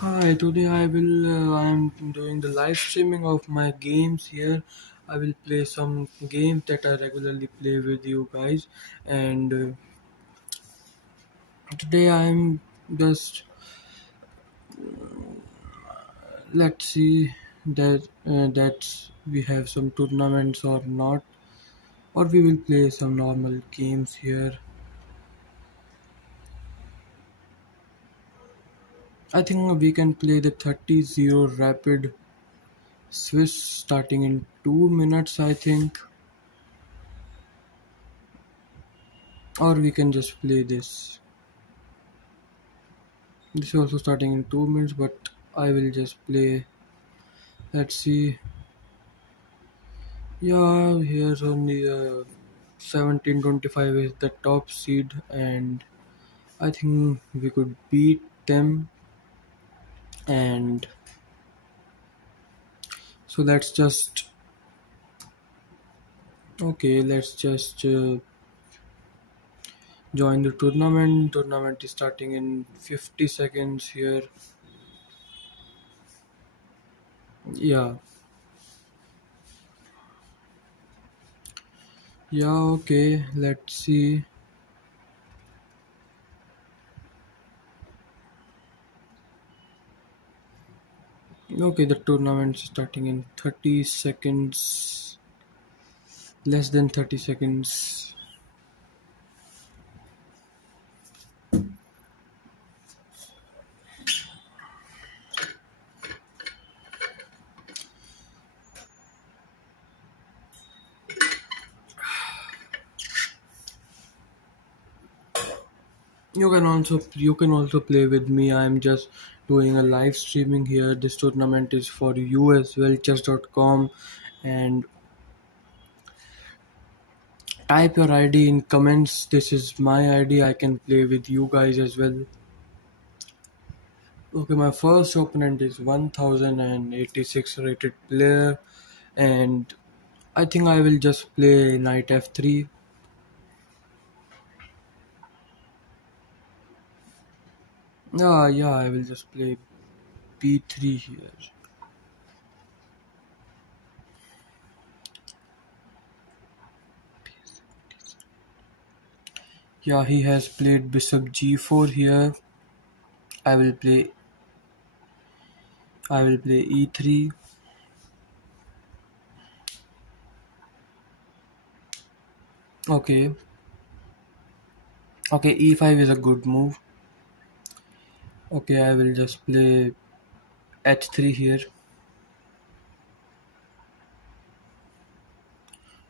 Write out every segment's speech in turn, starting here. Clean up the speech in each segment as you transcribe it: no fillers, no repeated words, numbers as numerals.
Hi, today I'm doing the live streaming of my games here. I will play some games that I regularly play with you guys, and today I'm just let's see that we have some tournaments or not, or we will play some normal games here. I think we can play the 30-0 rapid Swiss starting in 2 minutes. I think, or we can just play this. This is also starting in 2 minutes, but I will just play. Let's see. Yeah, here's only 1725 is the top seed, and I think we could beat them. And so let's just okay. Let's just join the tournament. Tournament is starting in 50 seconds here. Yeah, yeah. Okay, let's see. Okay, the tournament is starting in 30 seconds. Less than 30 seconds. You can also play with me. I'm just doing a live streaming here. This tournament is for you as well. Chess.com, and type your ID in comments. This is my ID. I can play with you guys as well. Okay, my first opponent is 1086 rated player, and I think I will just play knight f3. Yeah, I will just play b3 here. Yeah, he has played bishop g4 here. I will play I will play e3. Okay, okay, e5 is a good move. Okay, I will just play h3 here.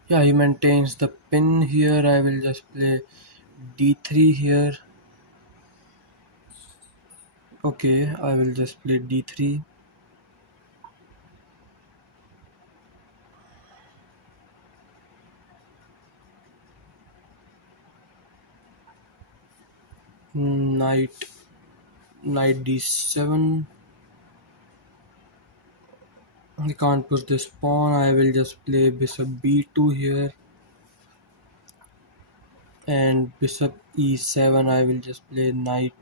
Yeah, he maintains the pin here. I will just play d3 here. Okay, I will just play d3. Knight knight d7. I can't push this pawn. I will just play bishop b2 here, and bishop e7. I will just play knight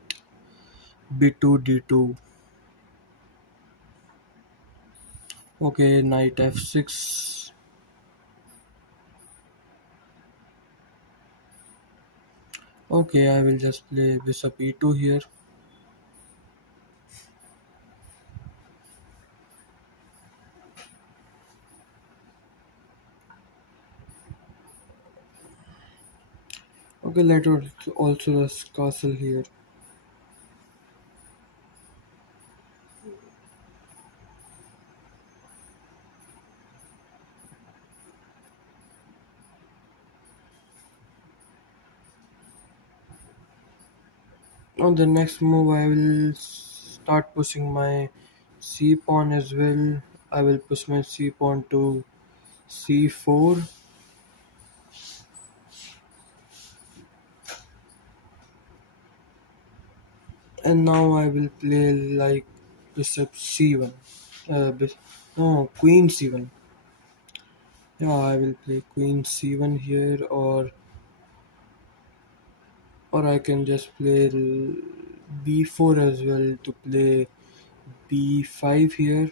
b2 d2. Okay, knight f6. Okay, I will just play bishop e2 here. Okay, let us also this castle here. On the next move, I will start pushing my c pawn as well. I will push my c pawn to c4, and now I will play like bishop c1. No, queen c1. Yeah, I will play queen c1 here, or I can just play b4 as well to play b5 here,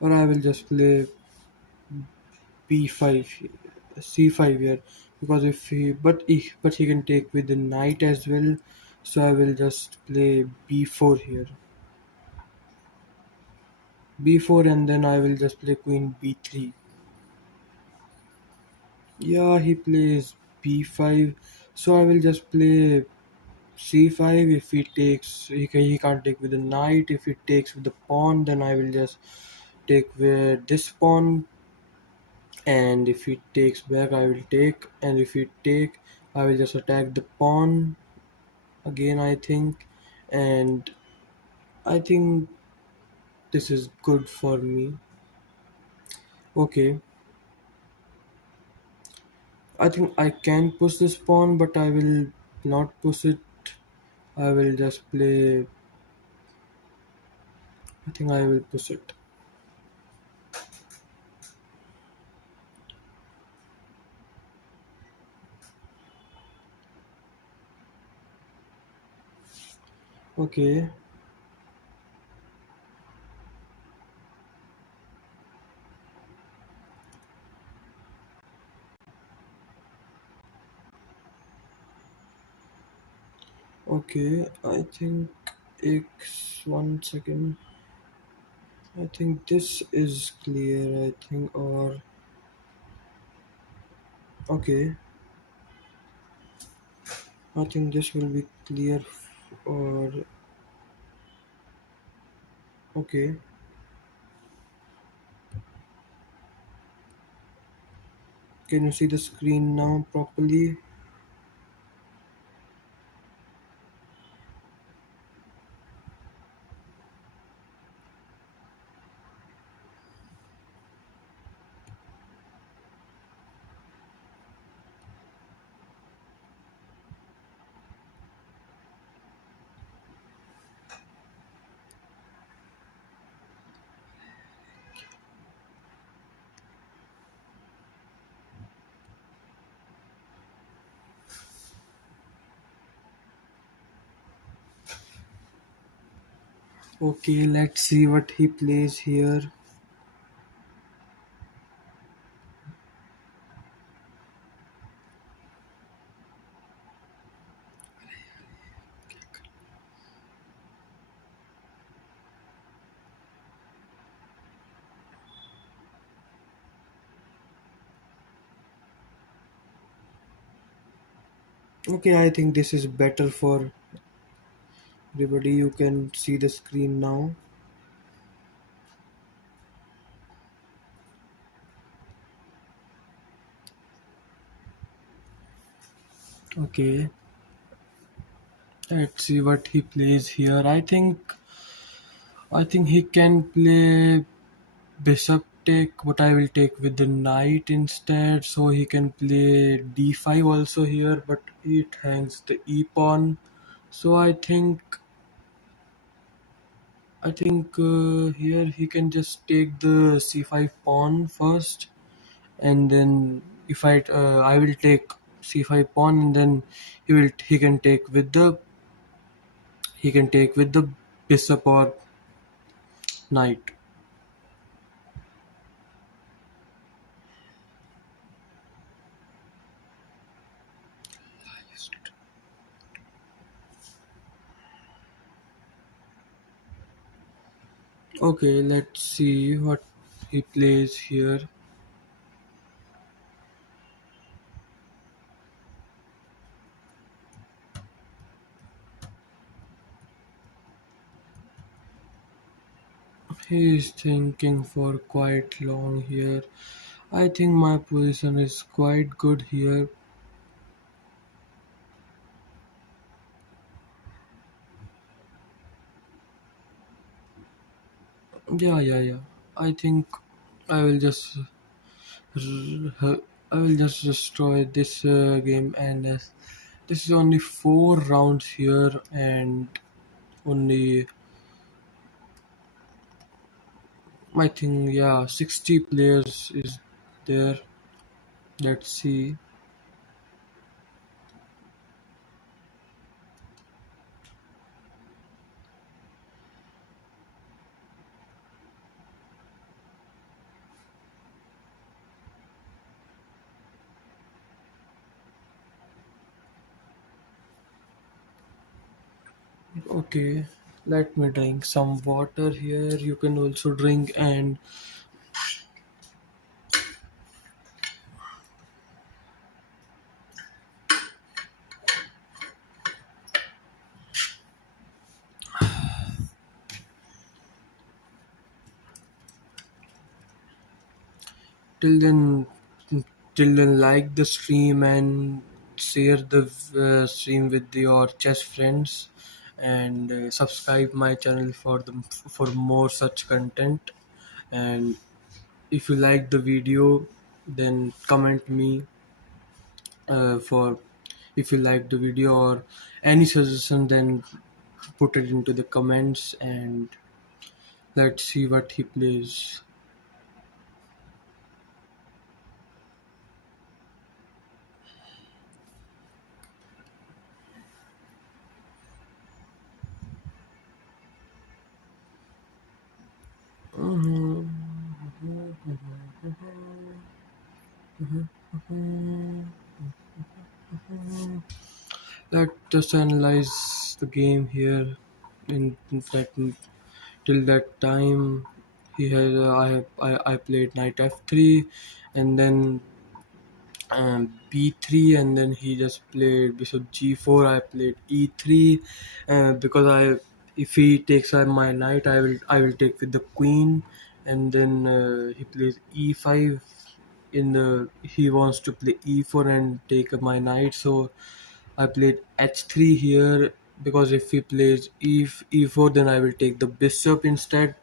or I will just play b5 c5 here, because if he but he can take with the knight as well, so I will just play b4 here, b4, and then I will just play queen b3. Yeah, he plays b5, so I will just play c5. If he takes, he can't take with the knight. If he takes with the pawn, then I will just take with this pawn, and if he takes back, I will take, and if he take, I will just attack the pawn again, I think. And I think this is good for me. Okay, I think I can push this pawn, but I will not push it. I will just play, I think I will push it. Okay, okay, I think X, 1 second. I think this is clear, I think, or okay, I think this will be clear, or okay. Can you see the screen now properly? Okay, let's see what he plays here. Okay, I think this is better for everybody. You can see the screen now. Okay, let's see what he plays here. I think he can play bishop take, but I will take with the knight instead. So he can play d5 also here, but it hangs the e pawn. So I think here he can just take the c5 pawn first, and then if I will take c5 pawn, and then he can take with the bishop or knight. Okay, let's see what he plays here. He is thinking for quite long here. I think my position is quite good here. Yeah, yeah, yeah. I think I will just I will just destroy this game, and this is only 4 rounds here, and only I think, yeah, 60 players is there. Let's see. Okay, let me drink some water here. You can also drink, and till then, like the stream and share the stream with your chess friends, and subscribe my channel for more such content. And if you like the video, then comment me for if you like the video or any suggestion, then put it into the comments, and let's see what he plays. Let's just analyze the game here. In fact, till that time, he had I played knight f3, and then b3, and then he just played bishop g4. I played e3, because I if he takes my knight, I will take with the queen, and then he plays e5. In the he wants to play e4 and take my knight, so I played h3 here, because if he plays e4, then I will take the bishop instead.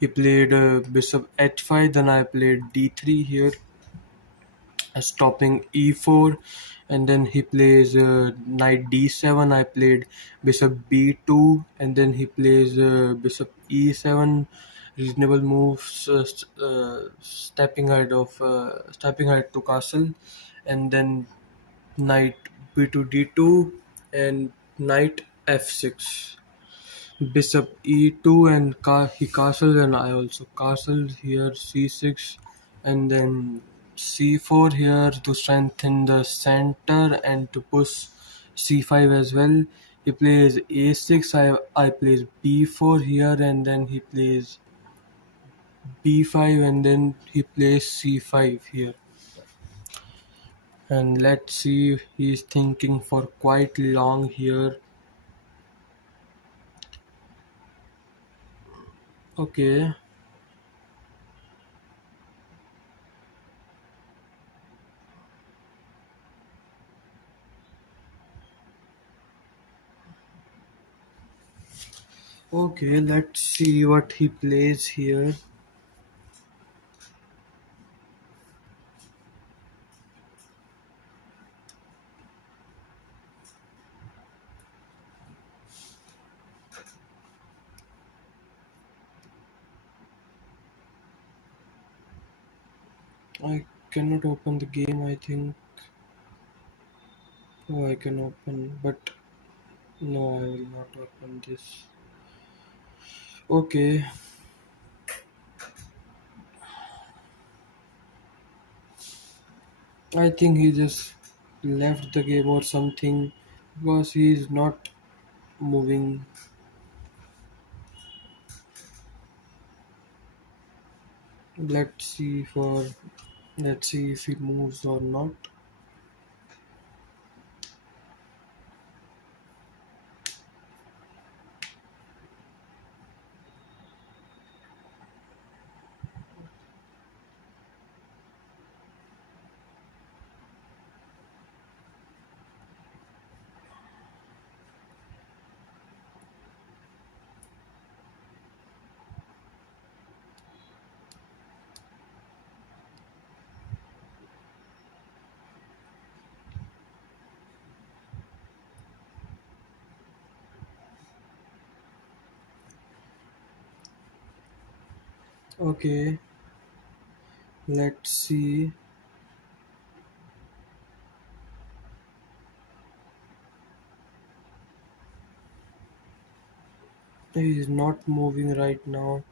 He played bishop h5, then I played d3 here, stopping e4, and then he plays knight d7. I played bishop b2, and then he plays bishop e7. Reasonable moves, stepping ahead to castle, and then knight b2 d2, and knight f6, bishop e2, and he castles, and I also castled here c6, and then c4 here to strengthen the center and to push c5 as well. He plays a6. I plays b4 here, and then he plays b5, and then he plays c5 here. And let's see, he's thinking for quite long here. Okay. Okay, let's see what he plays here. I cannot open the game, I think. Oh, I can open, but no, I will not open this. Okay, I think he just left the game or something, because he is not moving. Let's see for let's see if he moves or not. Okay, let's see. He is not moving right now.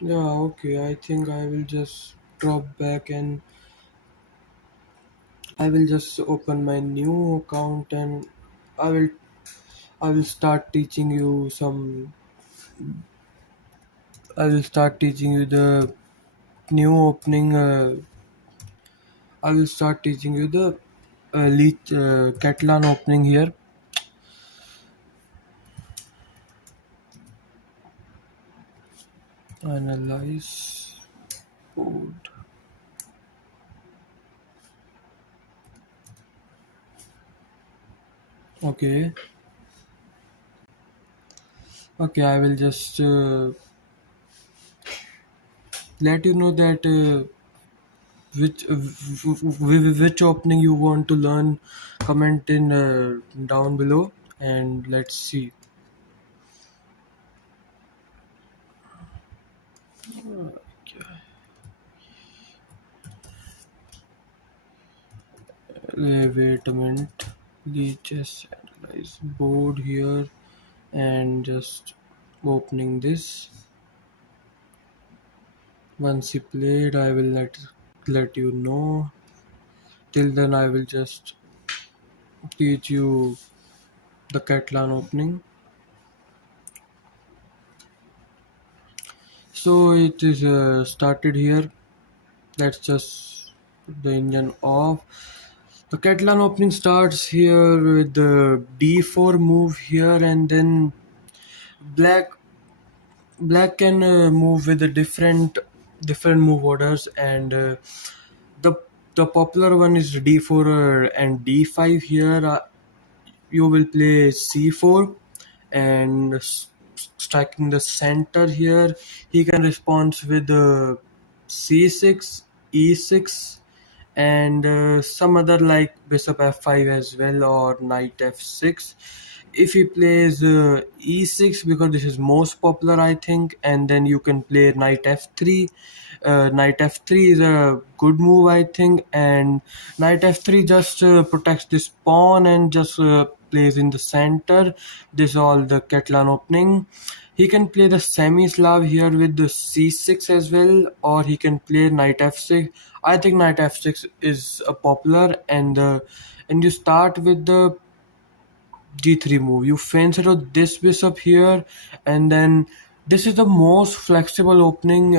Yeah, okay. I think I will just drop back and I will just open my new account and I will I will start teaching you some I will start teaching you the new opening I will start teaching you the Catalan opening here. Analyze code. Okay. Okay, I will just let you know that which opening you want to learn. Comment in down below and let's see. Wait a minute. Please just analyze board here and just opening this. Once he played, I will let you know. Till then, I will just teach you the Catalan opening. So it is started here. Let's just put the engine off. The Catalan opening starts here with the d4 move here, and then black black can move with the different move orders, and the the popular one is d4 and d5 here. You will play c4 and striking the center here. He can respond with c6, e6, and some other like bishop f5 as well, or knight f6. If he plays e6, because this is most popular I think, and then you can play knight f3. Knight f3 is a good move I think, and knight f3 just protects this pawn and just plays in the center. This is all the Catalan opening. He can play the semi-Slav here with the c6 as well, or he can play knight f6. I think knight f6 is a popular, and you start with the g3 move. You fence it with this bishop here, and then this is the most flexible opening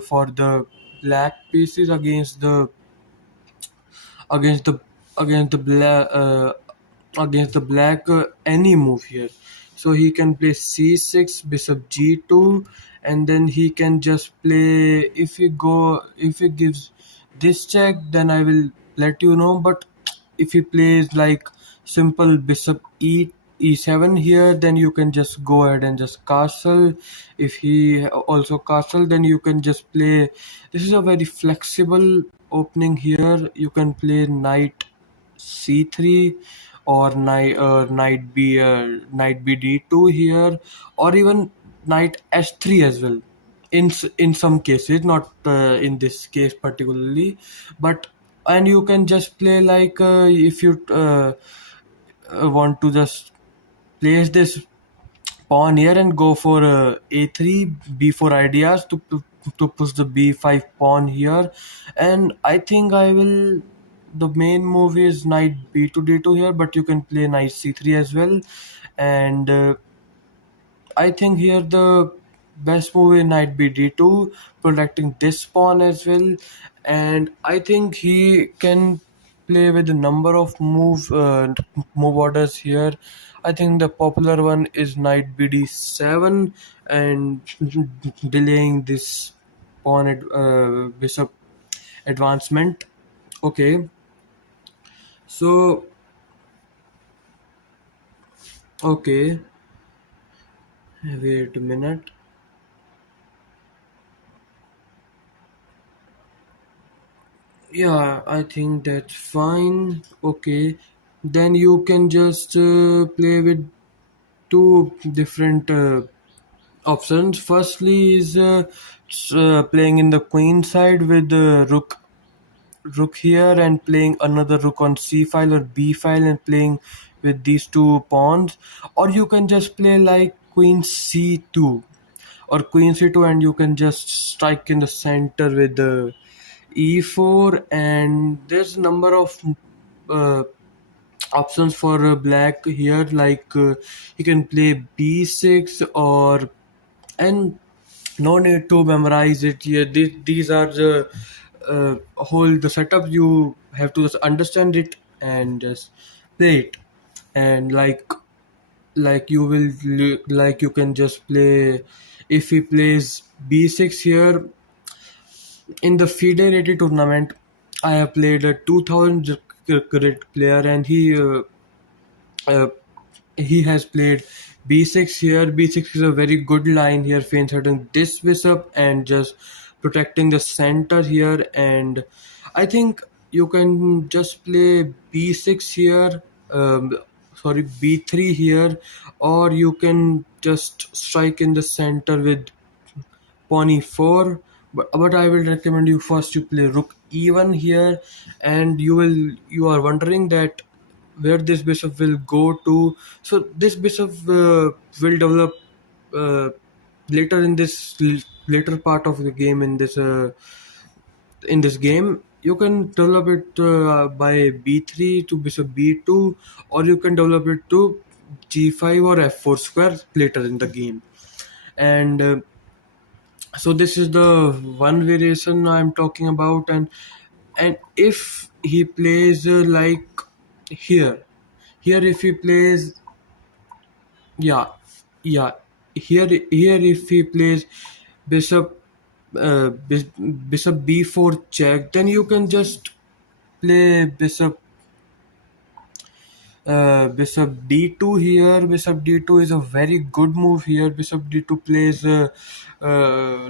for the black pieces against the against the black against the black any move here. So he can play c6, bishop g2, and then he can just play, if he gives this check, then I will let you know. But if he plays like simple bishop e7 here, then you can just go ahead and just castle. If he also castle, then you can just play. This is a very flexible opening here. You can play knight c3, or knight b d2 here, or even knight s3 as well. In some cases, not in this case particularly, but and you can just play like if you want to just place this pawn here and go for a3 b4 ideas to push the b5 pawn here. And I think I will, the main move is knight b2 d2 here, but you can play knight c3 as well. And I think here the best move is knight b d2, protecting this pawn as well. And I think he can play with a number of move orders here. I think the popular one is knight bd7 and delaying this bishop advancement. Okay, so okay, wait a minute. Yeah, I think that's fine. Okay, then you can just play with two different options. Firstly is playing in the queen side with the rook here, and playing another rook on c file or b file and playing with these two pawns. Or you can just play like queen c2, or queen c2, and you can just strike in the center with the e4. And there's a number of uh, options for black here, like you can play b6 or, and no need to memorize it here. These are the whole the setup. You have to just understand it and just play it. And like you will like you can just play, if he plays b6 here in the FIDE rated tournament. I have played a 2000 credit player, and uh, he has played b6 here. B6 is a very good line here, feinting this bishop and just protecting the center here. And I think you can just play b6 here, sorry, b3 here, or you can just strike in the center with pawn e4. But I will recommend you first you play rook e1 here. And you are wondering that where this bishop will go to. So this bishop will develop uh, later in this later part of the game. In this game you can develop it by b3 to bishop b2, or you can develop it to g5 or f4 square later in the game. And so this is the one variation I'm talking about. And if he plays like here, if he plays, yeah, yeah, here if he plays bishop bishop b4 check, then you can just play bishop d2 here. Bishop d2 is a very good move here. Bishop d2 plays a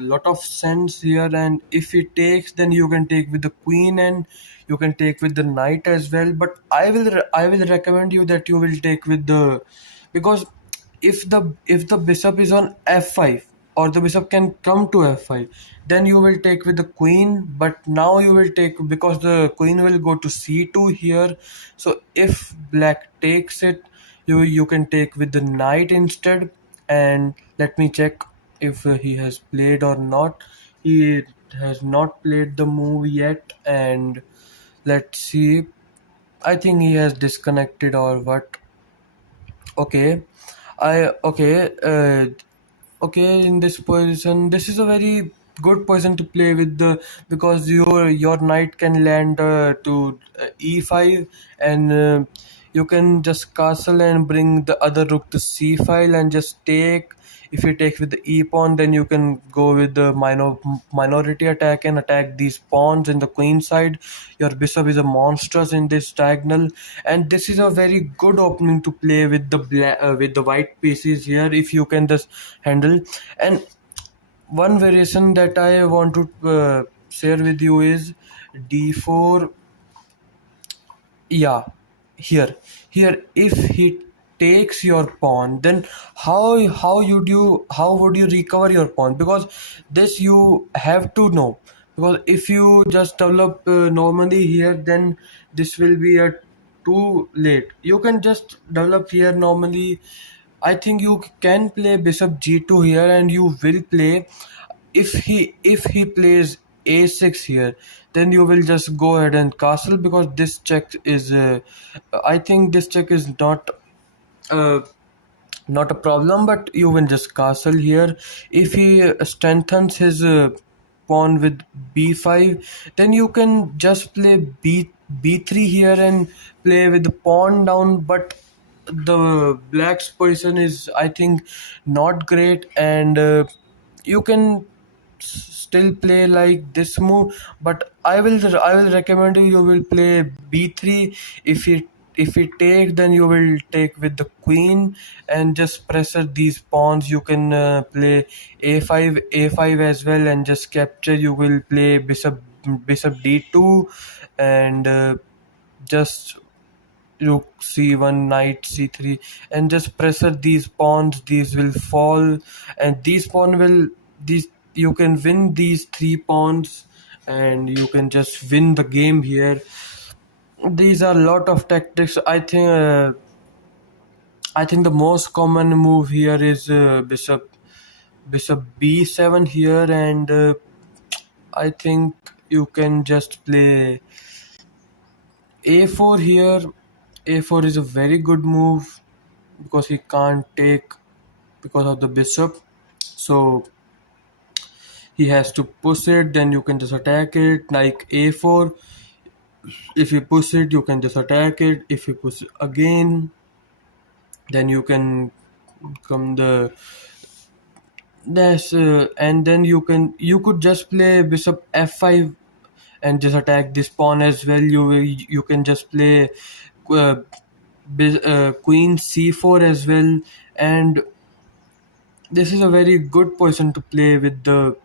lot of sense here, and if he takes, then you can take with the queen, and you can take with the knight as well. But I will recommend you that you will take with the, because if the bishop is on f5, or the bishop can come to f5, then you will take with the queen. But now you will take, because the queen will go to c2 here. So if black takes it, you can take with the knight instead. And let me check if he has played or not. He has not played the move yet. And let's see, I think he has disconnected or what. Okay, I okay. Okay, in this position, this is a very good position to play with, the because your knight can land to e5. And you can just castle and bring the other rook to c5 and just take. If you take with the e pawn, then you can go with the minority attack and attack these pawns in the queen side. Your bishop is a monstrous in this diagonal, and this is a very good opening to play with the with the white pieces here, if you can just handle. And one variation that I want to share with you is d4. Yeah, here if he takes your pawn, then how would you recover your pawn? Because this you have to know. Because if you just develop normally here, then this will be a too late. You can just develop here normally. I think you can play bishop g2 here, and you will play. If he plays a6 here, then you will just go ahead and castle, because this check is I think this check is uh, not a problem. But you will just castle here. If he strengthens his pawn with b5, then you can just play b3 here and play with the pawn down. But the black's position is, I think, not great. And you can still play like this move. But I will recommend you will play b3. If he take, then you will take with the queen and just pressure these pawns. You can play a5 as well and just capture. You will play bishop d2, and just rook c1, knight c3, and just pressure these pawns. These will fall, and these pawn will these you can win these three pawns, and you can just win the game here. These are a lot of tactics. I think the most common move here is bishop bishop b7 here, and I think you can just play a4 here. A4 is a very good move because he can't take because of the bishop. So he has to push it, then you can just attack it like a4. If you push it, you can just attack it. If you push it again, then you can come the dash, and then you could just play bishop f5 and just attack this pawn as well. You can just play uh, queen c4 as well, and this is a very good position to play with the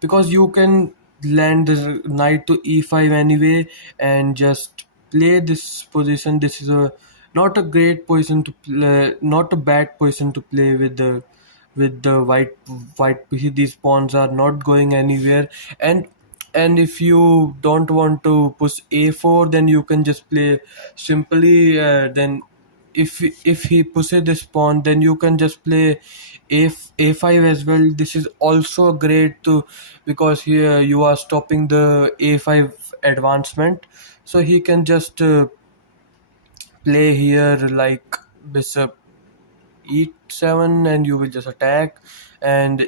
because you can land the knight to e5 anyway and just play this position. This is a not a great position to play, not a bad position to play with the white piece. These pawns are not going anywhere, and if you don't want to push a4, then you can just play simply. Then if he pushes this pawn, then you can just play a5 as well. This is also great to because here you are stopping the a5 advancement, so he can just play here like bishop e7 and you will just attack, and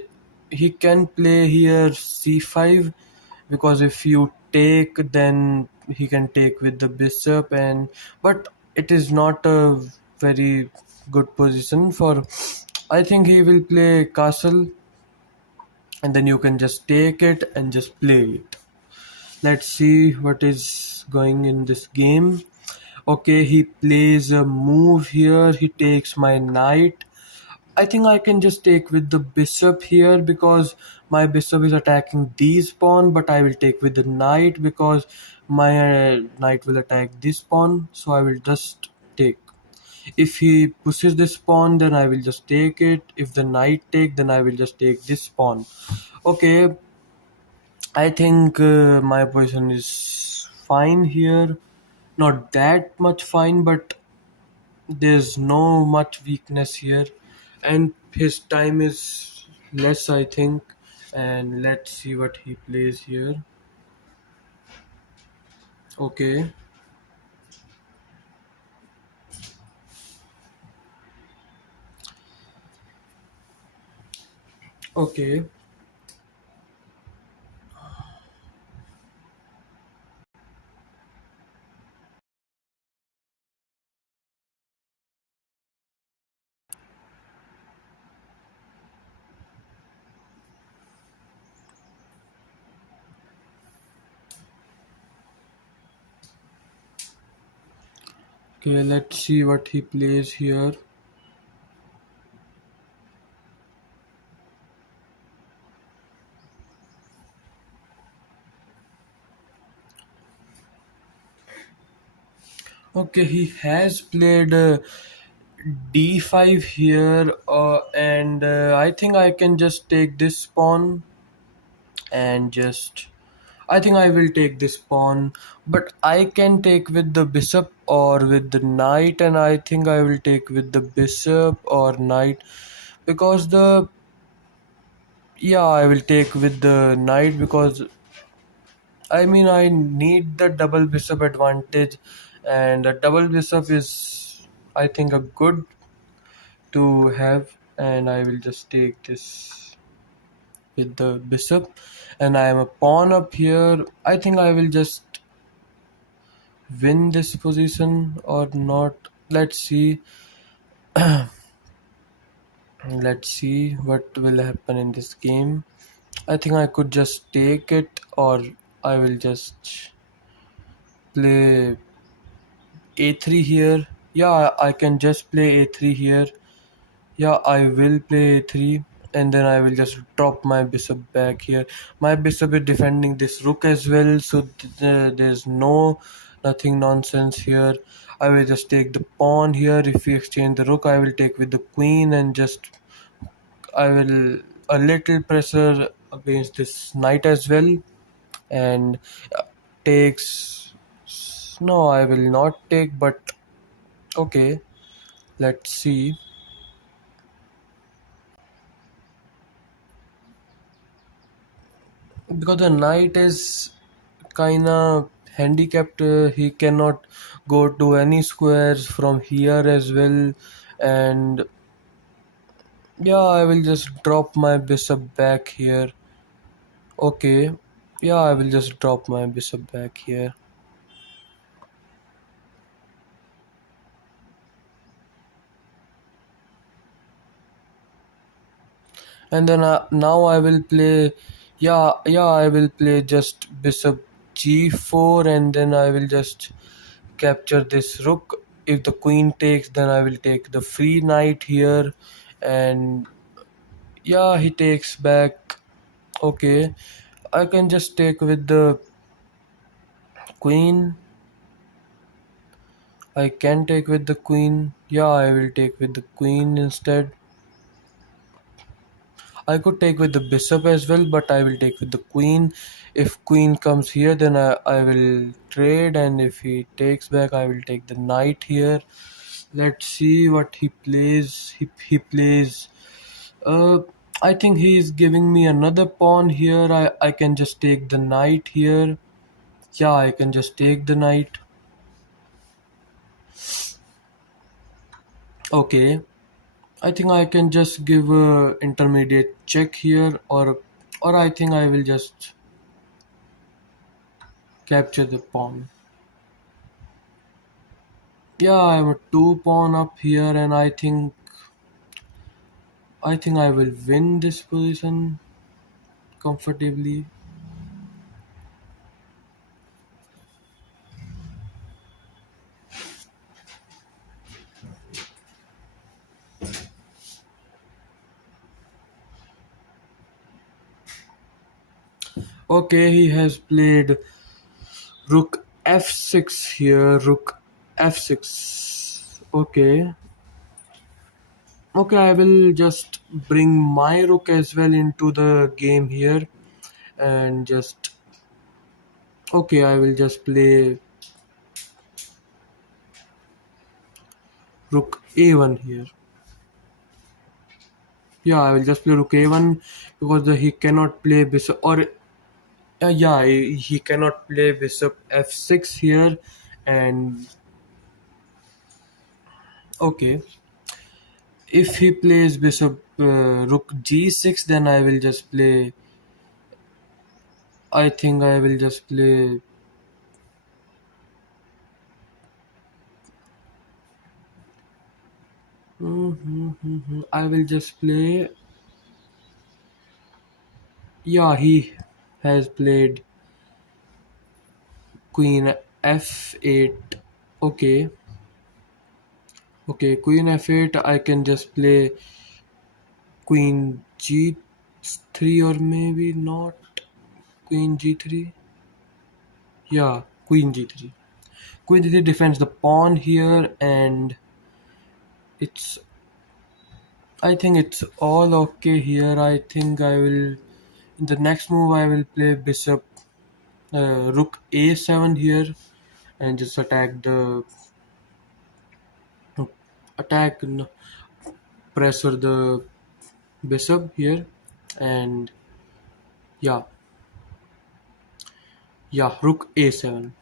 he can play here c5 because if you take, then he can take with the bishop, and but it is not a very good position for. I think he will play castle, and then you can just take it and just play it. Let's see what is going in this game. Okay, he plays a move here. He takes my knight. I think I can just take with the bishop here because my bishop is attacking these pawn, but I will take with the knight because my knight will attack this pawn. So I will just take. If he pushes this pawn, then I will just take it. If the knight take, then I will just take this pawn. Okay, I think my position is fine here. Not that much fine, but there's no much weakness here, and his time is less, I think. And let's see what he plays here. Okay, okay, okay. Let's see what he plays here. Okay, he has played d5 here, and I think I can just take this pawn and just I think I will take this pawn, but I can take with the bishop or with the knight, and I think I will take with the bishop or knight because the yeah, I will take with the knight because I mean I need the double bishop advantage, and the double bishop is I think a good to have, and I will just take this with the bishop, and I am a pawn up here. I think I will just win this position or not. Let's see what will happen in this game. I think I could just take it, or I will just play a3 here. Yeah, I can just play a3 here. Yeah, I will play a3, and then I will just drop my bishop back here. My bishop is defending this rook as well, so there's nothing nonsense here. I will just take the pawn here. If we exchange the rook, I will take with the queen, and just I will a little pressure against this knight as well, and takes. No, I will not take, but okay, let's see. because the knight is kind of handicapped. He cannot go to any squares from here as well. And yeah, I will just drop my bishop back here. Okay, yeah, I will just drop my bishop back here. And then now I will play, yeah, I will play just bishop g4, and then I will just capture this rook. If the queen takes, then I will take the free knight here. And yeah, he takes back. Okay, I can just take with the queen. I can take with the queen. Yeah, I will take with the queen instead. I could take with the bishop as well, but I will take with the queen. If queen comes here, then I will trade, and if he takes back, I will take the knight here. Let's see what he plays. He plays. Uh, I think he is giving me another pawn here. I can just take the knight here. Yeah, I can just take the knight. Okay. I think I can just give a intermediate check here, or I think I will just capture the pawn. Yeah, I'm a two pawn up here, and I think I will win this position comfortably. Okay, he has played rook f6 here, rook f6. Okay. Okay, I will just bring my rook as well into the game here, and just okay, I will just play rook a1 here. Yeah, I will just play rook a1 because he cannot play bishop, or yeah, he cannot play bishop f6 here. And okay, if he plays bishop rook g6, then I will just play. I think I will just play. I will just play. Yeah, he has played queen f8. Okay, okay, queen f8. I can just play queen g3, or maybe not. Queen g3. Yeah, queen g3. Queen g3 defends the pawn here, and it's. I think it's all okay here. I think I will. In the next move, I will play bishop rook a7 here, and just attack pressure the bishop here. And yeah, yeah, rook a7.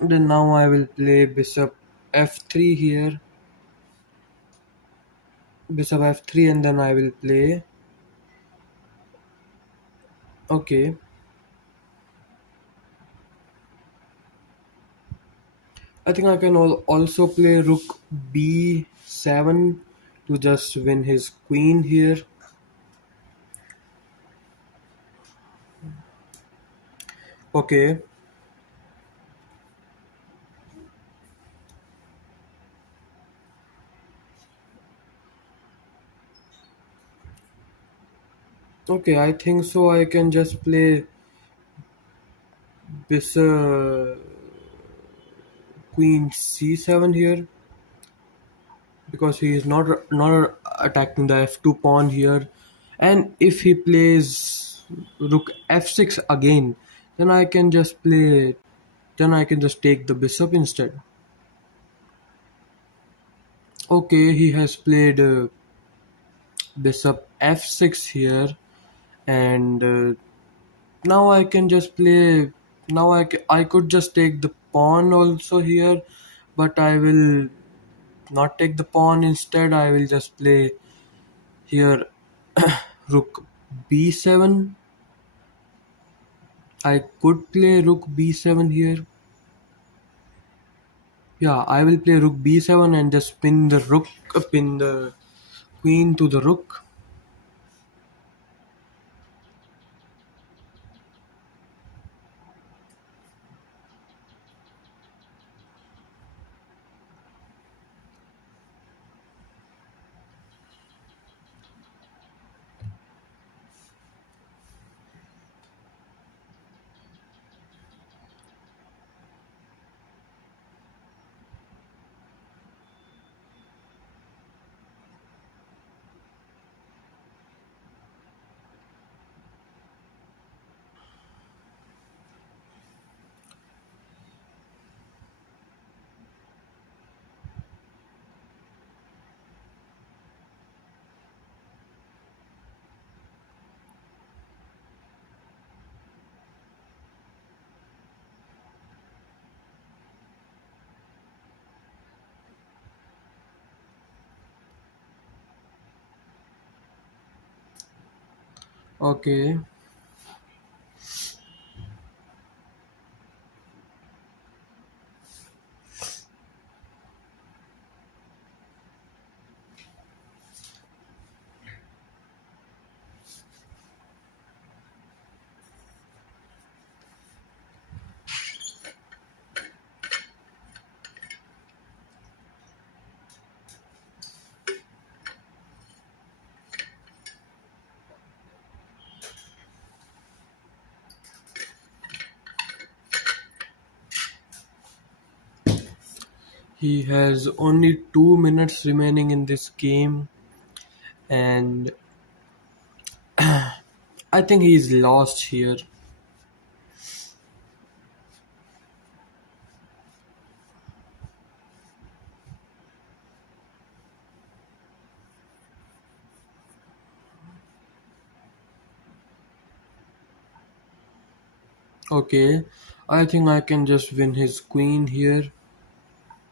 Then now I will play bishop f3 here, bishop f3, and then I will play. Okay, I think I can also play rook b7 to just win his queen here. Okay, okay, I think so. I can just play bishop queen c7 here, because he is not attacking the f2 pawn here. And if he plays rook f6 again, then I can just play. Then I can just take the bishop instead. Okay, he has played bishop f6 here, and now I can just play. Now I could just take the pawn also here, but I will not take the pawn. Instead, I will just play here rook b7. I could play rook b7 here. Yeah, I will play rook b7 and just pin the rook, pin the queen to the rook. Okay, he has only 2 minutes remaining in this game, and I think he's lost here. Okay, I think I can just win his queen here.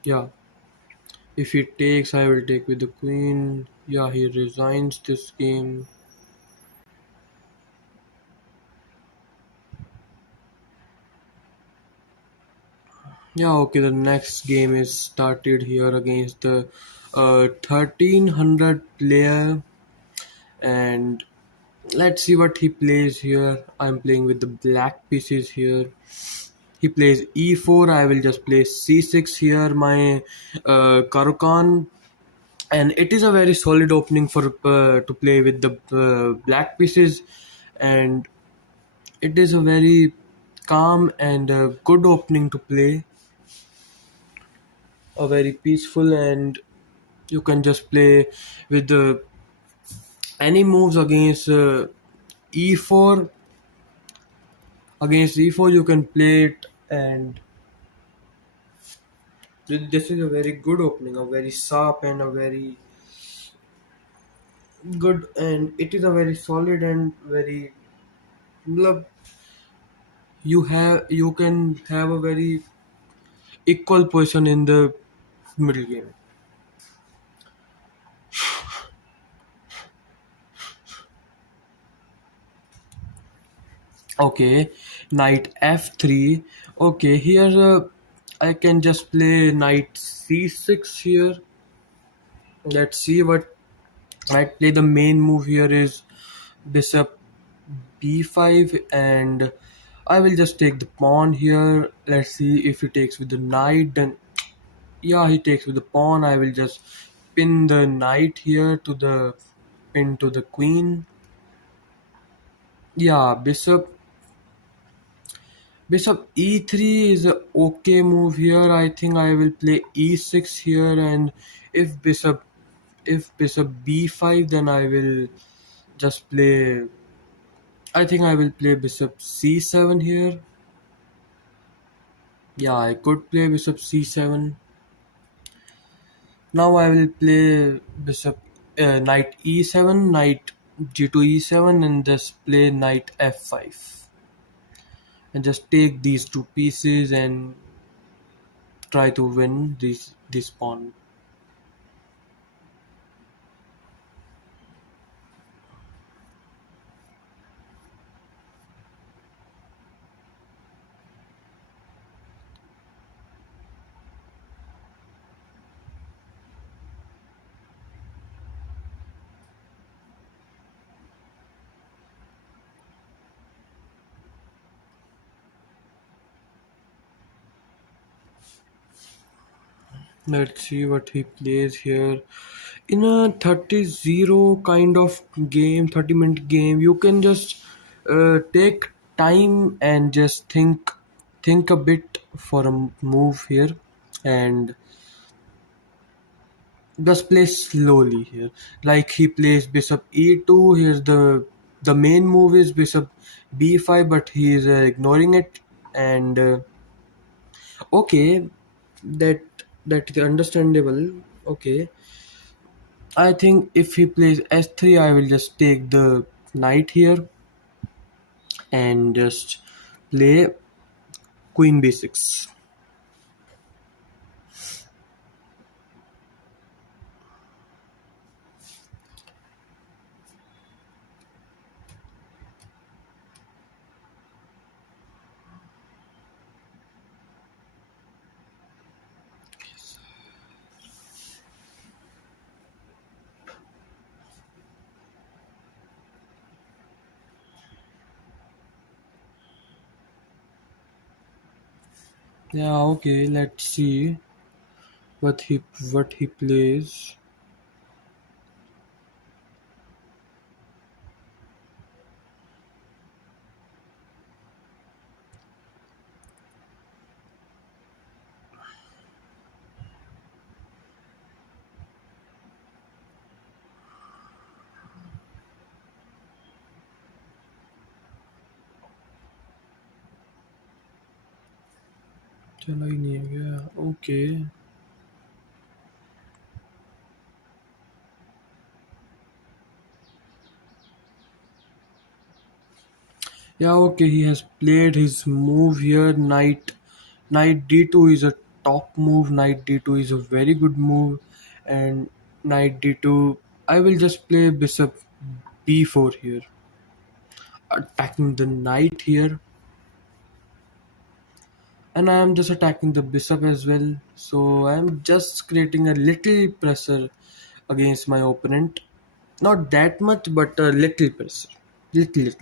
Yeah, if he takes, I will take with the queen. Yeah, he resigns this game. Yeah, okay, the next game is started here against the 1300 player, and let's see what he plays here. I'm playing with the black pieces here. He plays e4. I will just play c6 here. My Karukan, and it is a very solid opening for to play with the black pieces, and it is a very calm and good opening to play. A very peaceful, and you can just play with the any moves against e4. Against e4 you can play it, and this is a very good opening, a very sharp and a very good, and it is a very solid and very love. You can have a very equal position in the middle game. Okay, knight f3. Okay, here I can just play knight c6 here. Let's see what I play. The main move here is bishop b5, and I will just take the pawn here. Let's see if he takes with the knight. Then yeah, he takes with the pawn. I will just pin the knight here to the pin to the queen. Yeah, bishop e3 is a okay move here. I think I will play e6 here, and if bishop b5, then I will just play. I think I will play bishop c7 here. Yeah, I could play bishop c7. Now I will play bishop knight e7, knight g2 e7, and just play knight f5, and just take these two pieces and try to win this pawn. Let's see what he plays here. In a 30-0 kind of game, 30-minute game, you can just take time and just think a bit for a move here, and just play slowly here. Like he plays bishop e2. Here's the main move is bishop b5, but he is ignoring it. And okay, that that is understandable. Okay, I think if he plays s3, I will just take the knight here and just play queen b6. Yeah, okay, let's see what he plays. चला ही नहीं है क्या? Okay. Yeah, okay, he has played his move here. Knight d2 is a top move. Knight d2 is a very good move, and knight d2. I will just play bishop b4 here, attacking the knight here, and I am just attacking the bishop as well. So I am just creating a little pressure against my opponent. Not that much, but a little pressure, little.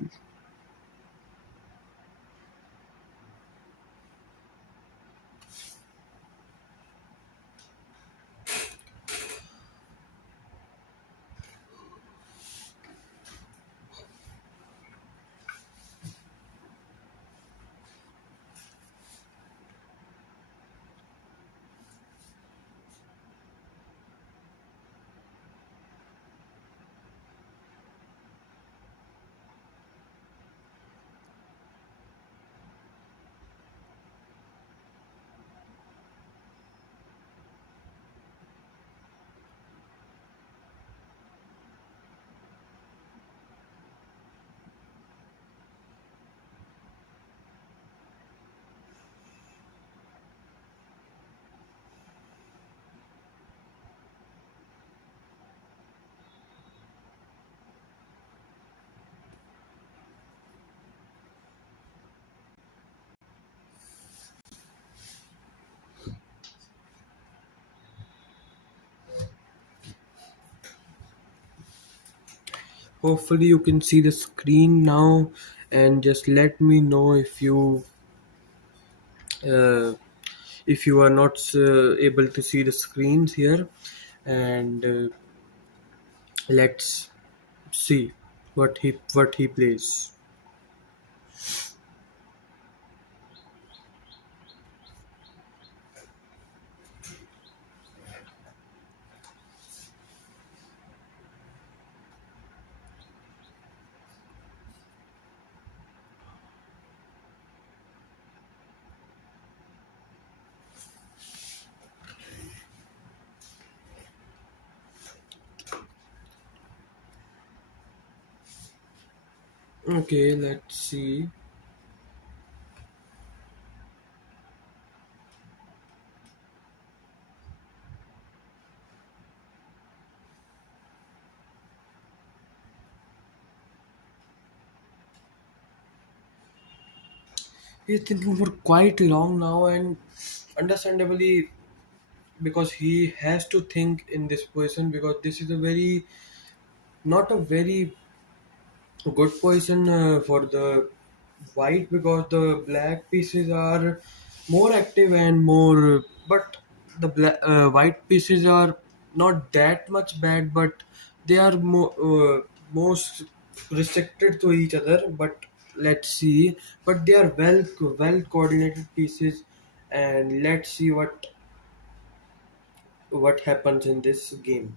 Hopefully you can see the screen now, and just let me know uh, if you are not able to see the screens here, and let's see what he plays. Okay, let's see. He's thinking for quite long now, and understandably, because he has to think in this position, because this is a very not a very good position for the white, because the black pieces are more active and more, but the white pieces are not that much bad, but they are most restricted to each other. But let's see, but they are well coordinated pieces, and let's see what happens in this game.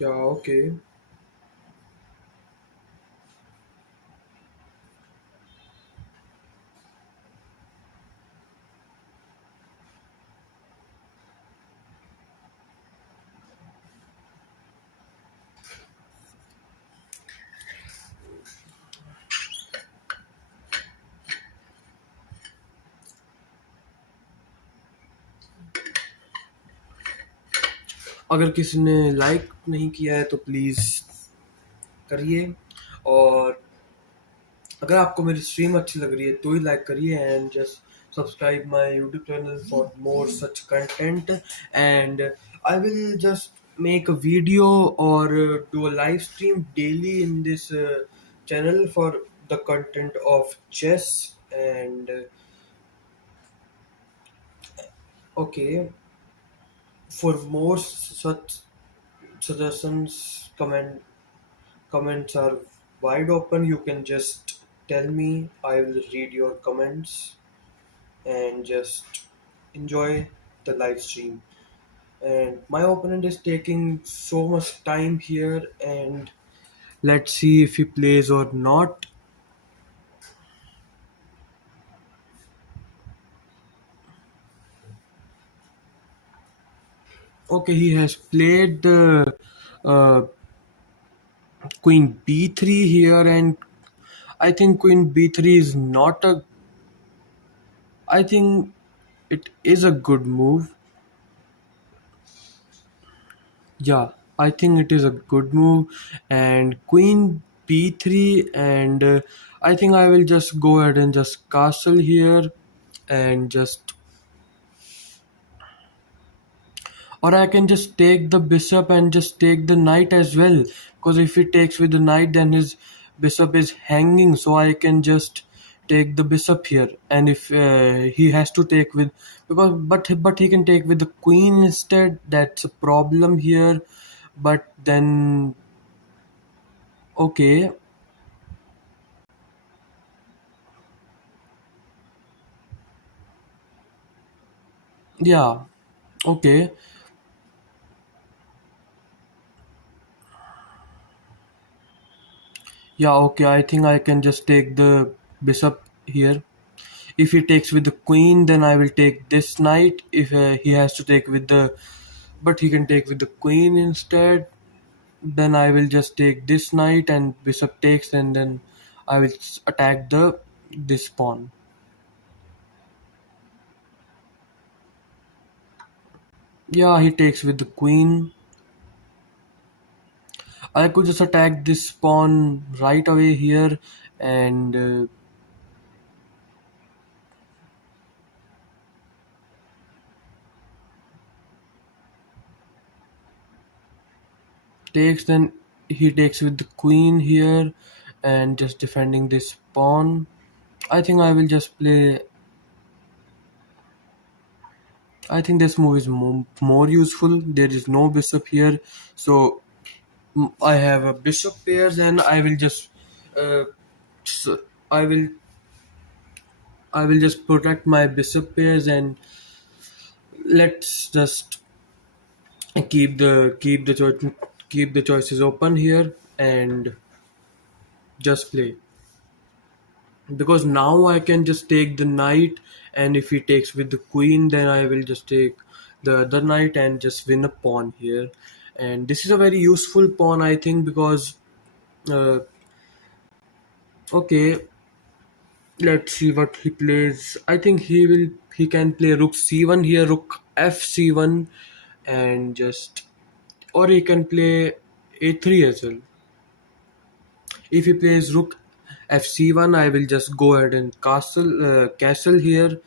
Yeah, okay. अगर किसी ने like नहीं किया है तो please करिए, और अगर आपको मेरी स्ट्रीम अच्छी लग रही है तो ही लाइक करिए, and just subscribe my YouTube channel for more such content, and I will just make a video or do a live stream daily in this channel for the content of chess, and okay, for more such suggestions, comments are wide open. You can just tell me. I will read your comments and just enjoy the live stream. And my opponent is taking so much time here, and let's see if he plays or not. Okay, he has played the queen b3 here, and I think queen b3 is not a. I think it is a good move. Yeah, I think it is a good move. And queen b3, and I think I will just go ahead and just castle here, and just, or I can just take the bishop and just take the knight as well, because if he takes with the knight then his bishop is hanging, so I can just take the bishop here. And if he has to take with, because but he can take with the queen instead, that's a problem here. But then, okay, yeah, okay, yeah, okay, I think I can just take the bishop here. If he takes with the queen, then I will take this knight. If he has to take with the, but he can take with the queen instead, then I will just take this knight and bishop takes, and then I will attack the this pawn. Yeah, he takes with the queen. I could just attack this pawn right away here, and takes. Then he takes with the queen here, and just defending this pawn. I think I will just play. I think this move is more useful. There is no bishop here, so I have a bishop pairs, and I will just uh, s- I will I will just protect my bishop pairs, and let's just And keep the choices open here and just play, because now I can just take the knight, and if he takes with the queen, then I will just take the other knight and just win a pawn here. And this is a very useful pawn, I think, because uh, okay, let's see what he plays. I think he can play rook c1 here, rook fc1, and just, or he can play a3 as well. If he plays rook fc1, I will just go ahead and castle here,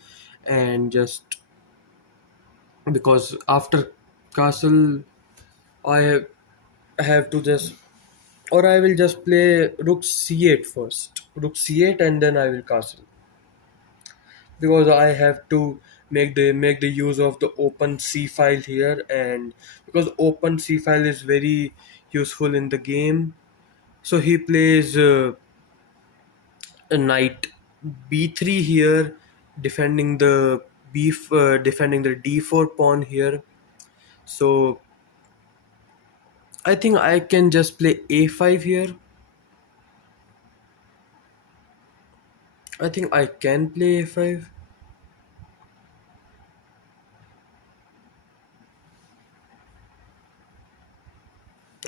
and just, because after castle I have to just, or I will just play rook c8 first, rook c8, and then I will castle, because I have to make the use of the open c file here, and because open c file is very useful in the game. So he plays a knight b3 here, defending the defending the d4 pawn here. So I think I can just play a5 here. I think I can play a5.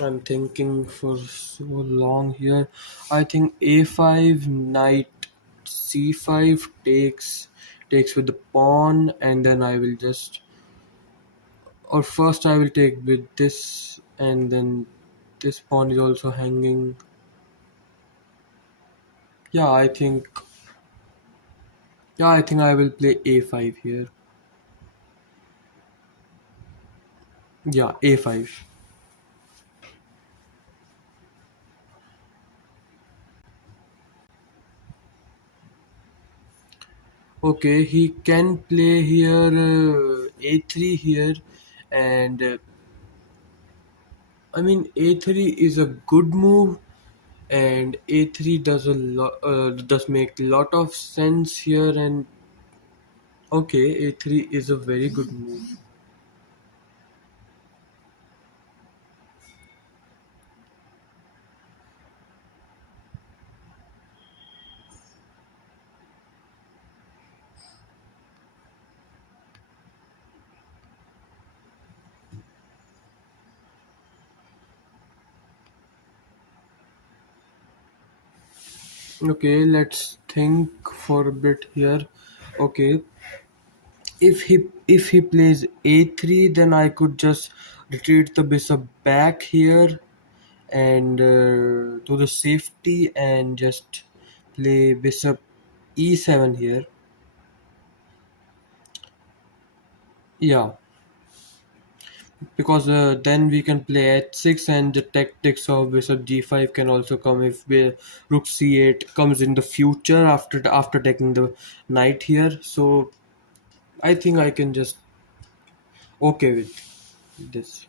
I'm thinking for so long here. I think a5, knight c5 takes with the pawn, and then I will just, or first I will take with this, and then this pawn is also hanging. Yeah, I think I will play a5 here. Yeah, a5. Okay, he can play here a3 here, and I mean a3 is a good move, and a3 does a lot, does make a lot of sense here. And okay, a3 is a very good move. Okay, let's think for a bit here. Okay, if he plays a3, then I could just retreat the bishop back here, and to the safety, and just play bishop e7 here. Yeah, because then we can play h6, and the tactics of bishop g5 can also come if rook c8 comes in the future after taking the knight here. So I think I can just okay with this.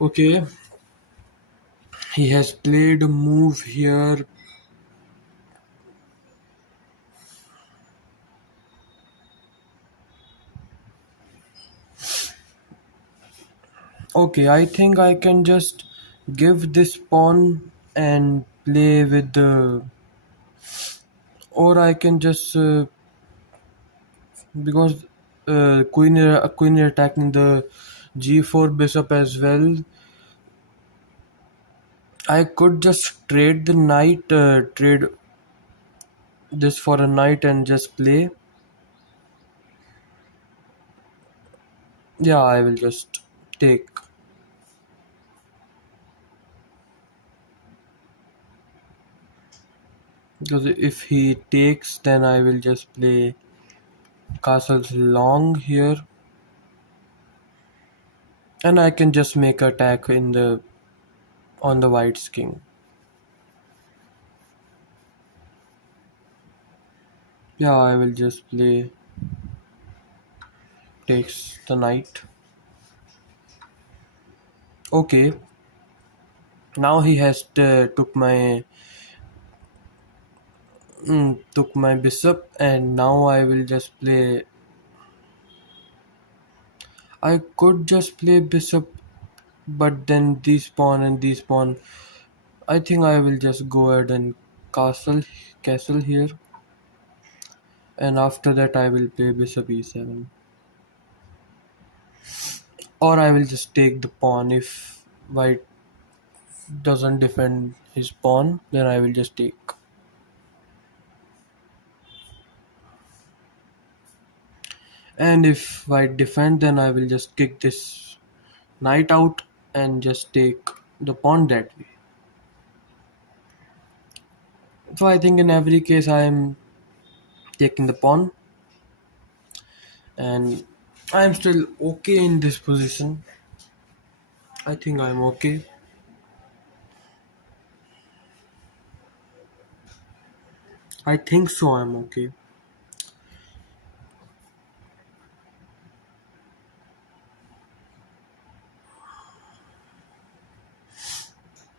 Okay, he has played a move here. Okay, I think I can just give this pawn and play with the, or I can just because queen are attacking the g4 bishop as well. I could just trade the knight, trade this for a knight and just play. Yeah, I will just take, because if he takes, then I will just play castles long here, and I can just make attack in the on the white's king. Yeah, I will just play takes the knight. Okay, now he has took my bishop, and now I will just play. I could just play bishop, but then this pawn and this pawn. I think I will just go ahead and castle here, and after that I will play bishop e7, or I will just take the pawn. If white doesn't defend his pawn, then I will just take. And if white defend, then I will just kick this knight out and just take the pawn that way. So I think in every case I am taking the pawn, and I am still okay in this position. I think I am okay. I think so. I'm okay.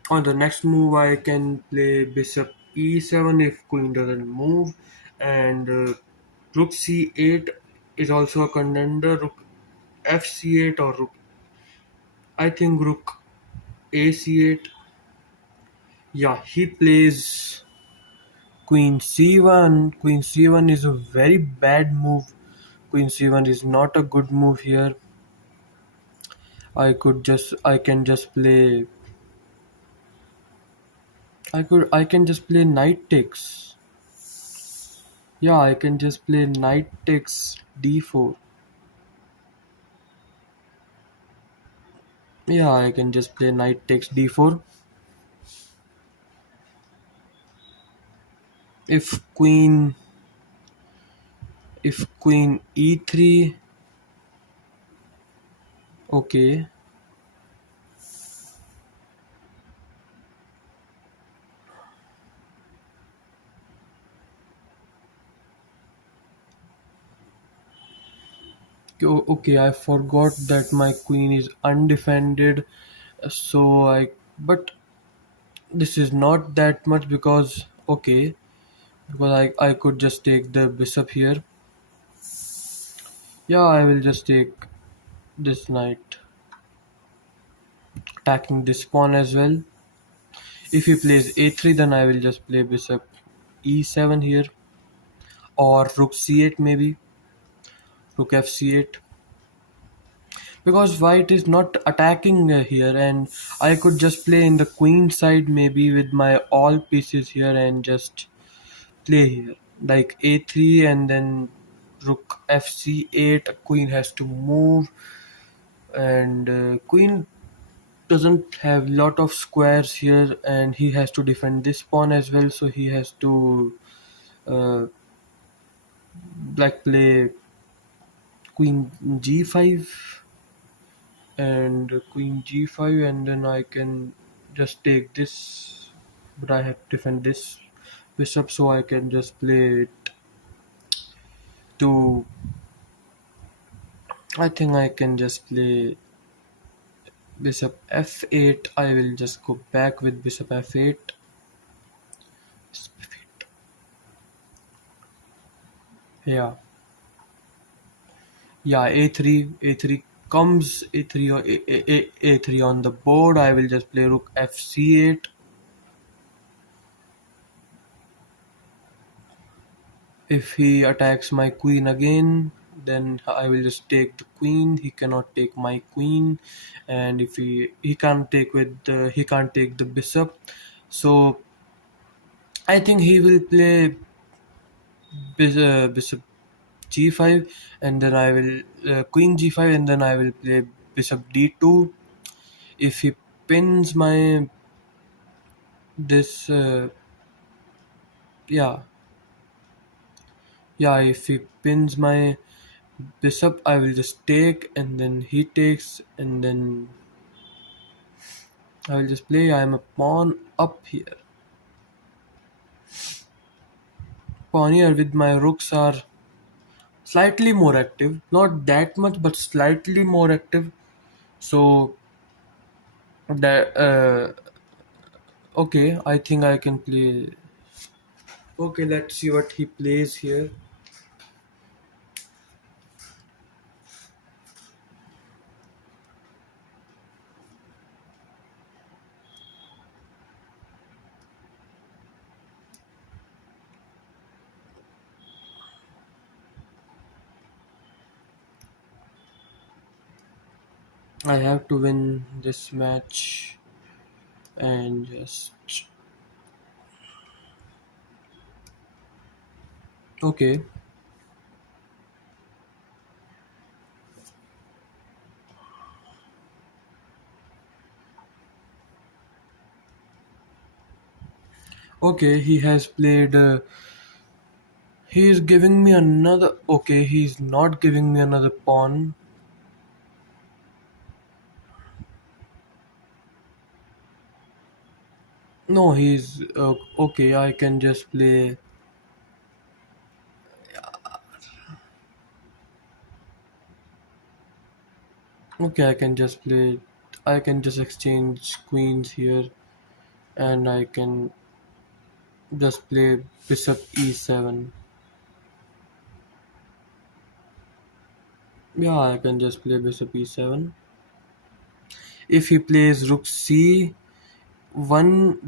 On the next move, I can play bishop e7 if queen doesn't move, and rook c8 is also a contender. Rook fc8 or rook. I think rook ac8. Yeah, he plays queen c1. Queen c1 is a very bad move. Queen c1 is not a good move here. I can just play. I can just play knight takes. Yeah, I can just play knight takes d4. Yeah, I can just play knight takes d4. If queen e3, okay. Okay, I forgot that my queen is undefended. So but this is not that much because okay, because I could just take the bishop here. Yeah, I will just take this knight, attacking this pawn as well. If he plays a3, then I will just play bishop e7 here, or rook c8 maybe, rook fc8, because white is not attacking here, and I could just play in the queen side maybe with my all pieces here and just play here like a3, and then rook fc8. Queen has to move, and queen doesn't have lot of squares here, and he has to defend this pawn as well, so he has to uh, like play queen g5 and queen g5, and then I can just take this, but I have to defend this bishop, so I can just play it to, I think I can just play Bishop f8. I will just go back with bishop f8. Bishop f8. Yeah, yeah, a3, a3 comes, a3 or a3 on the board. I will just play rook fc8. If he attacks my queen again, then I will just take the queen. He cannot take my queen, and if he can't take with he can't take the bishop. So I think he will play bishop g5, and then I will queen g5, and then I will play bishop d2. If he pins my this yeah, yeah, if he pins my bishop, I will just take, and then he takes, and then I will just play. I am a pawn up here. Pawn here with my rooks are slightly more active. Not that much, but slightly more active. So that okay, I think I can play. Okay, let's see what he plays here. I have to win this match and just okay. Okay, he has played. He is giving me another. Okay, he's not giving me another pawn. No, he's okay. I can just play. Okay, I can just play. I can just exchange queens here, and I can just play bishop e7. Yeah, I can just play bishop e7. If he plays rook c1,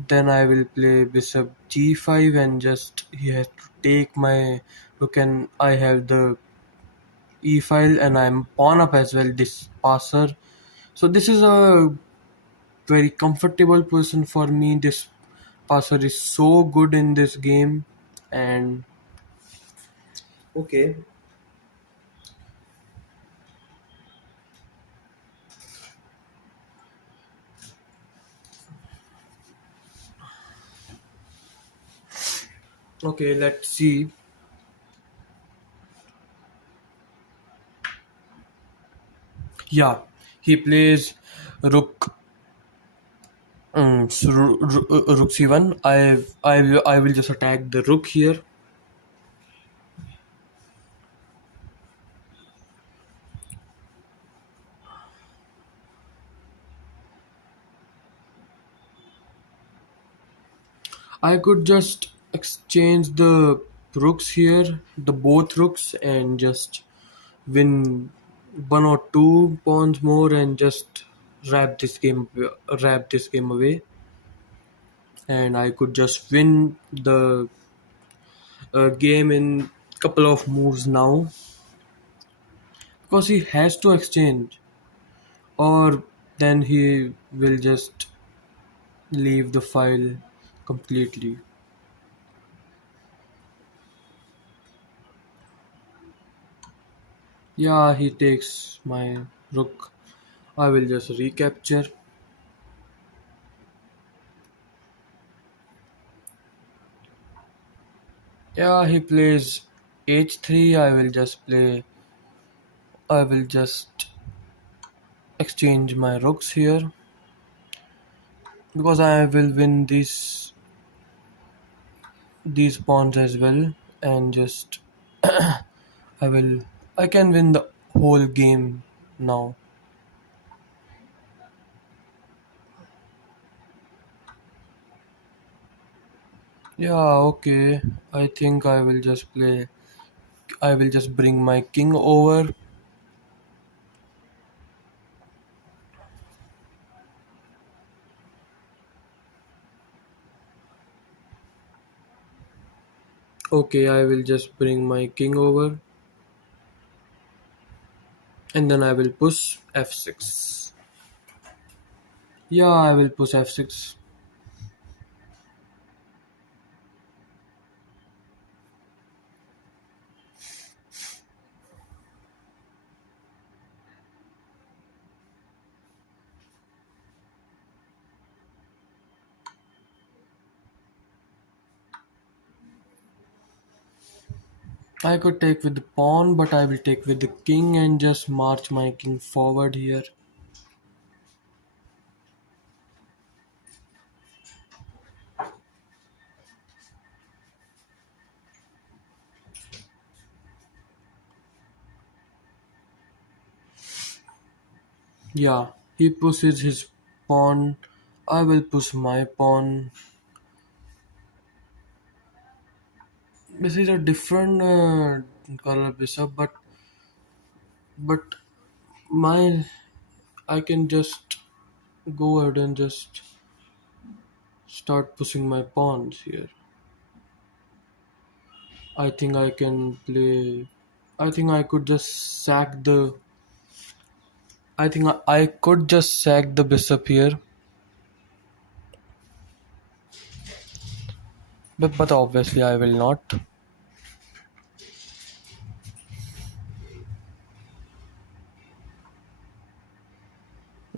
then I will play bishop g5, and just he has to take my rook, and I have the e file, and I'm pawn up as well. This passer. So this is a very comfortable person for me. This passer is so good in this game, and okay, okay, let's see. Yeah, he plays rook. Rook c1. I will just attack the rook here. I could just exchange the rooks here, the both rooks, and just win one or two pawns more, and just wrap this game away, and I could just win the game in couple of moves now, because he has to exchange, or then he will just leave the file completely. Yeah, he takes my rook. I will just recapture. Yeah, he plays h3. I will just exchange my rooks here, because I will win these pawns as well, and just I will I can win the whole game now. Yeah, okay. I think I will just play. I will just bring my king over. Okay, I will just bring my king over, and then I will push f6. Yeah, I will push f6. I could take with the pawn, but I will take with the king and just march my king forward here. Yeah, he pushes his pawn. I will push my pawn. This is a different color bishop, but my I can just go ahead and just start pushing my pawns here. I think I can play. I think I could just sack the. I think I could just sack the bishop here, but obviously I will not.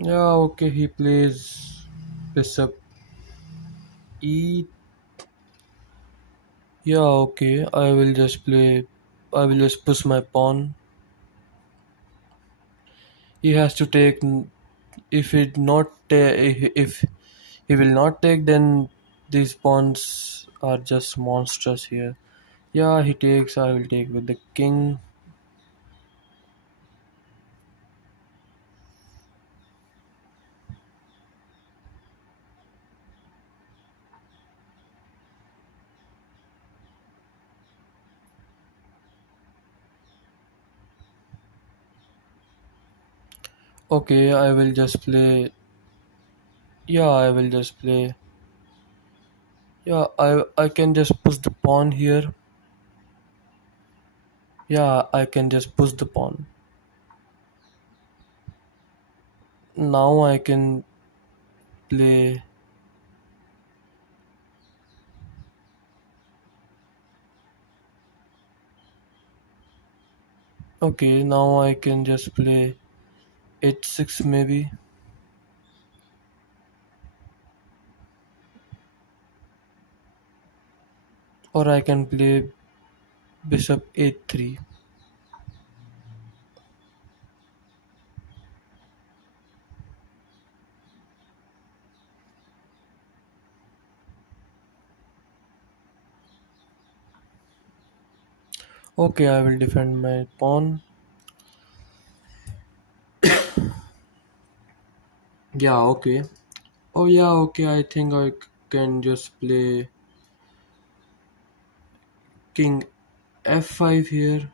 Yeah, okay. He plays bishop e. Yeah, okay. I will just play. I will just push my pawn. He has to take. If it not if he will not take, then these pawns are just monstrous here. Yeah, he takes. I will take with the king. Okay, I will just play. Yeah, I will just play. Yeah, I can just push the pawn here. Yeah, I can just push the pawn. Now I can play. Okay, now I can just play h6 maybe, or I can play bishop h3. Okay, I will defend my pawn. Yeah, okay. Oh yeah, okay. I think I can just play king f5 here.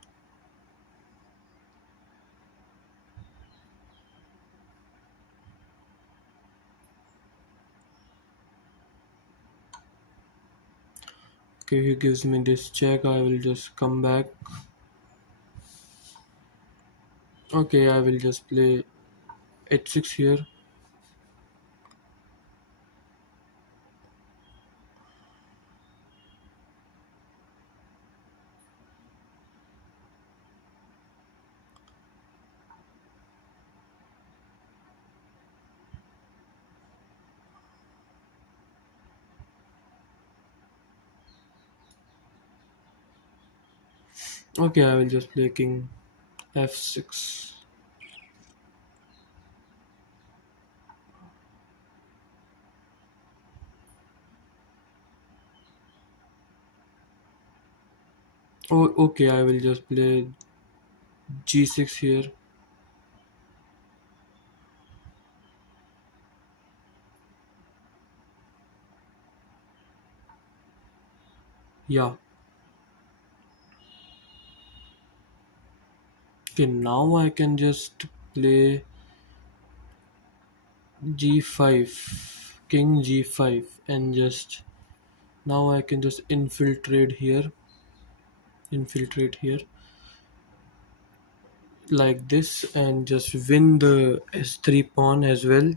Okay, he gives me this check. I will just come back. Okay, I will just play h6 here. Okay, I will just play king f6. Oh, okay, I will just play g6 here. Yeah. Okay, now I can just play g5, king g5, and just now I can just infiltrate here like this, and just win the s3 pawn as well.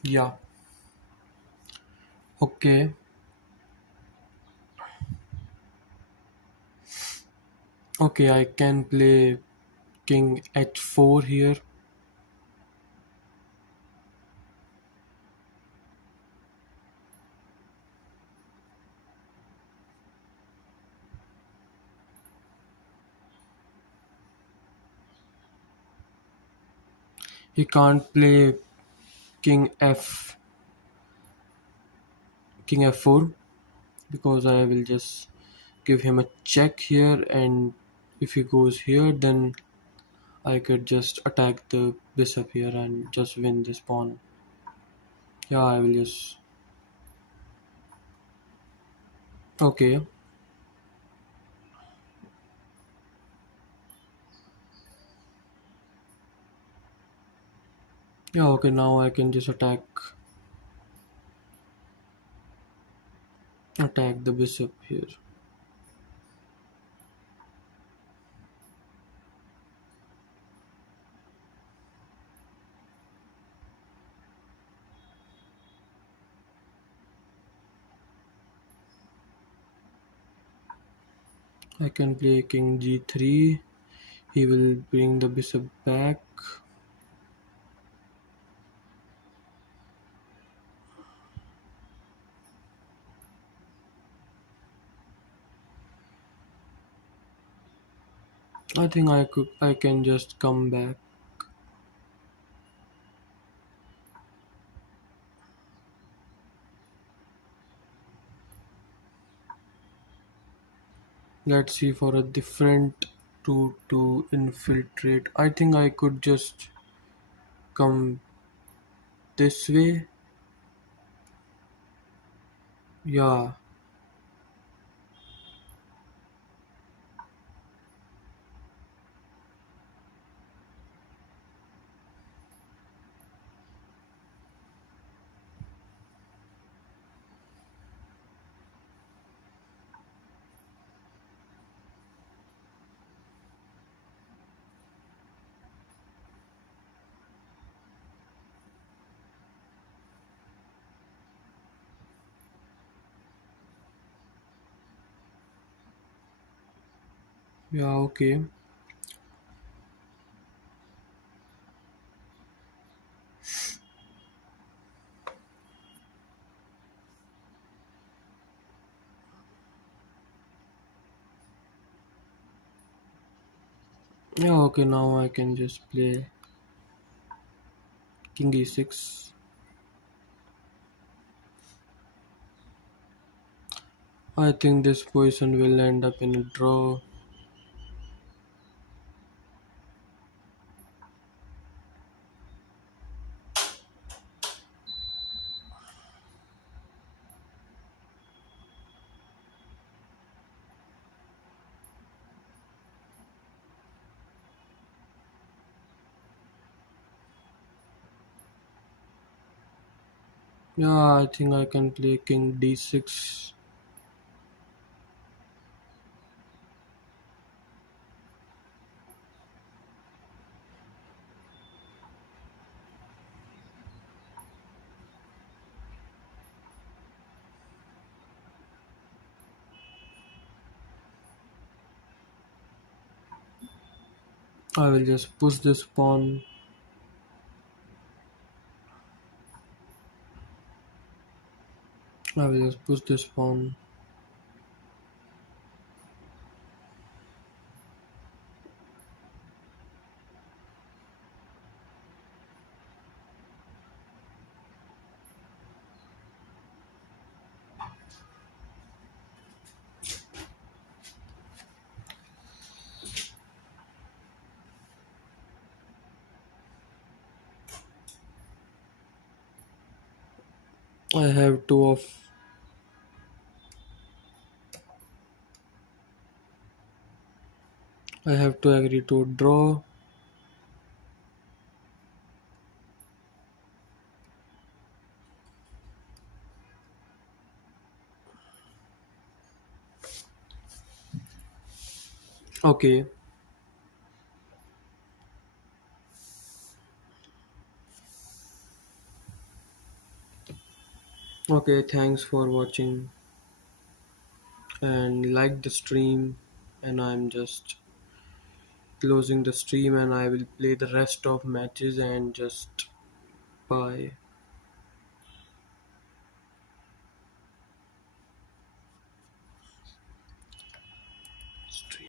Yeah. Okay. Okay, I can play king h4 here. He can't play king f king f4 because I will just give him a check here, and if he goes here, then I could just attack the bishop here and just win this pawn. Yeah, I will just. Okay. Yeah, okay, now I can just attack the bishop here. I can play king g3. He will bring the bishop back. I think I can just come back. Let's see for a different route to infiltrate. I think I could just come this way. Yeah, yeah, okay. Yeah, okay, now I can just play king e6. I think this position will end up in a draw. Yeah, I think I can play king d6. I will just push this pawn. I will just push this pawn. I have two of. I have to agree to draw. Okay. Okay. Thanks for watching and like the stream. And I'm just closing the stream, and I will play the rest of matches and just bye. Stream.